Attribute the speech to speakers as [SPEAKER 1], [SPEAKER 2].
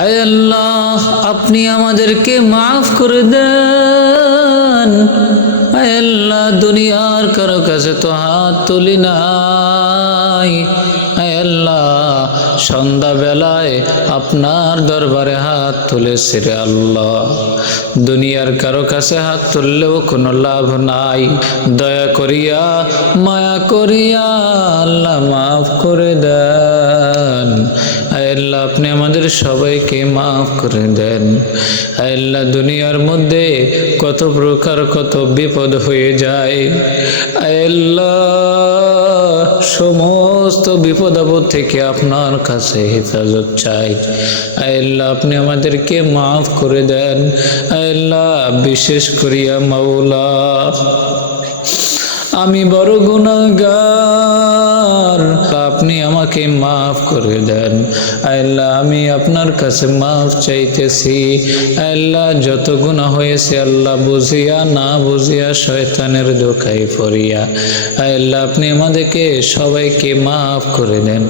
[SPEAKER 1] আয় আপনি আমাদেরকে মাফ করে দেন। আয় আল্লাহ, দুনিয়ার কারও কাছে তো হাত তুলি নাই। আয় আল্লাহ, সন্ধ্যাবেলায় আপনার দরবারে হাত তুলেছে রে আল্লাহ। দুনিয়ার কারও কাছে হাত তুললেও কোনো লাভ নাই। দয়া করিয়া, মায়া করিয়া আল্লাহ মাফ করে আপনি আমাদের সবাইকে মাফ করে দেন। আল্লাহ দুনিয়ার মধ্যে কত প্রকার কত বিপদ হয়ে যায়। আল্লাহ সমস্ত বিপদ আপদ থেকে আপনার কাছে হেফাজত চাই। আল্লাহ, আপনি আমাদেরকে মাফ করে দেন। আল্লাহ, বিশেষ করিয়া মাওলা, আমি বড় গুণাগার আপনি আমাকে মাফ করে দেন। আল্লাহ, আমি আপনার কাছে মাফ চাইতেছি। আল্লাহ, যত গুণা হয়েছে, আল্লাহ বুঝিয়া না বুঝিয়া শয়তানের দোকায় পড়িয়া। আল্লাহ, আপনি আমাদেরকে সবাইকে মাফ করে দেন।